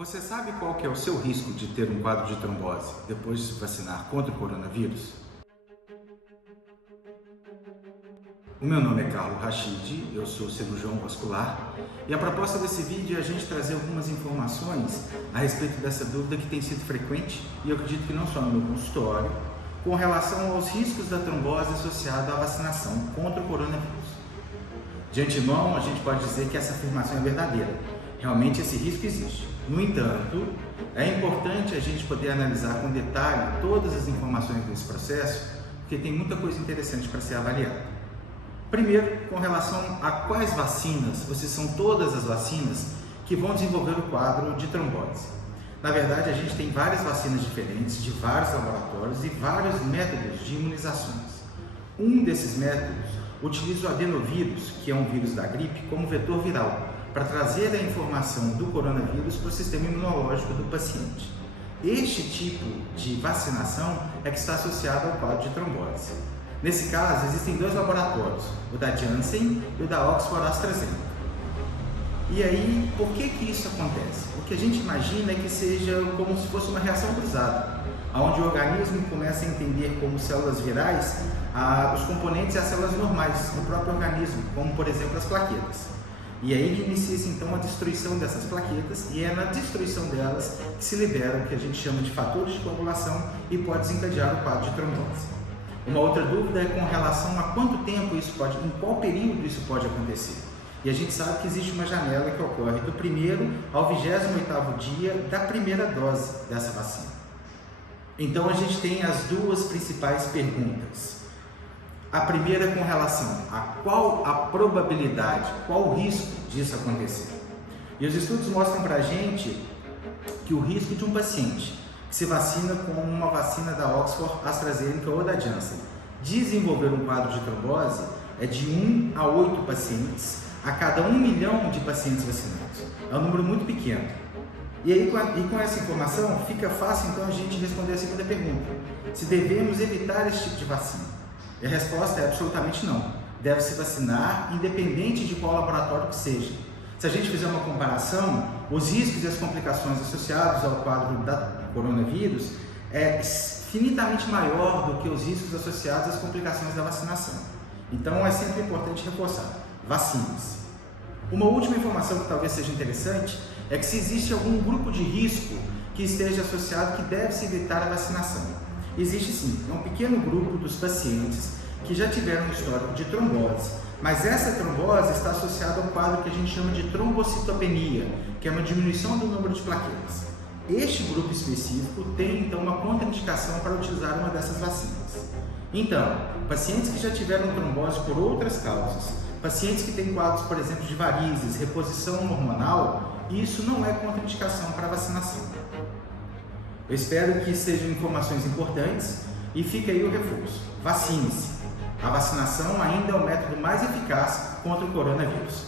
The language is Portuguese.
Você sabe qual que é o seu risco de ter um quadro de trombose depois de se vacinar contra o coronavírus? O meu nome é Carlos Rachid, eu sou cirurgião vascular e a proposta desse vídeo é a gente trazer algumas informações a respeito dessa dúvida que tem sido frequente e eu acredito que não só no meu consultório, com relação aos riscos da trombose associada à vacinação contra o coronavírus. De antemão, a gente pode dizer que essa afirmação é verdadeira. Realmente esse risco existe. No entanto, é importante a gente poder analisar com detalhe todas as informações desse processo, porque tem muita coisa interessante para ser avaliada. Primeiro, com relação a quais vacinas, ou se são todas as vacinas que vão desenvolver o quadro de trombose. Na verdade, a gente tem várias vacinas diferentes, de vários laboratórios e vários métodos de imunizações. Um desses métodos utiliza o adenovírus, que é um vírus da gripe, como vetor viral, para trazer a informação do coronavírus para o sistema imunológico do paciente. Este tipo de vacinação é que está associado ao quadro de trombose. Nesse caso, existem dois laboratórios, o da Janssen e o da Oxford AstraZeneca. E aí, por que isso acontece? O que a gente imagina é que seja como se fosse uma reação cruzada, onde o organismo começa a entender como células virais os componentes e as células normais do próprio organismo, como por exemplo as plaquetas. E aí inicia-se então a destruição dessas plaquetas e é na destruição delas que se liberam o que a gente chama de fatores de coagulação e pode desencadear o quadro de trombose. Uma outra dúvida é com relação a quanto tempo isso pode, em qual período isso pode acontecer. E a gente sabe que existe uma janela que ocorre do 1º ao 28º dia da primeira dose dessa vacina. Então a gente tem as duas principais perguntas. A primeira com relação a qual a probabilidade, qual o risco disso acontecer. E os estudos mostram para a gente que o risco de um paciente que se vacina com uma vacina da Oxford, AstraZeneca ou da Janssen desenvolver um quadro de trombose é de 1 a 8 pacientes a cada 1 milhão de pacientes vacinados. É um número muito pequeno. E aí, com essa informação, fica fácil então a gente responder a segunda pergunta: se devemos evitar esse tipo de vacina? E a resposta é absolutamente não. Deve-se vacinar independente de qual laboratório que seja. Se a gente fizer uma comparação, os riscos e as complicações associados ao quadro da coronavírus é infinitamente maior do que os riscos associados às complicações da vacinação. Então é sempre importante reforçar: vacinas. Uma última informação que talvez seja interessante é que se existe algum grupo de risco que esteja associado que deve-se evitar a vacinação. Existe sim, é um pequeno grupo dos pacientes que já tiveram um histórico de trombose, mas essa trombose está associada a um quadro que a gente chama de trombocitopenia, que é uma diminuição do número de plaquetas. Este grupo específico tem então uma contraindicação para utilizar uma dessas vacinas. Então, pacientes que já tiveram trombose por outras causas, pacientes que têm quadros, por exemplo, de varizes, reposição hormonal, isso não é contraindicação para vacinação. Eu espero que sejam informações importantes e fica aí o reforço: vacine-se. A vacinação ainda é o método mais eficaz contra o coronavírus.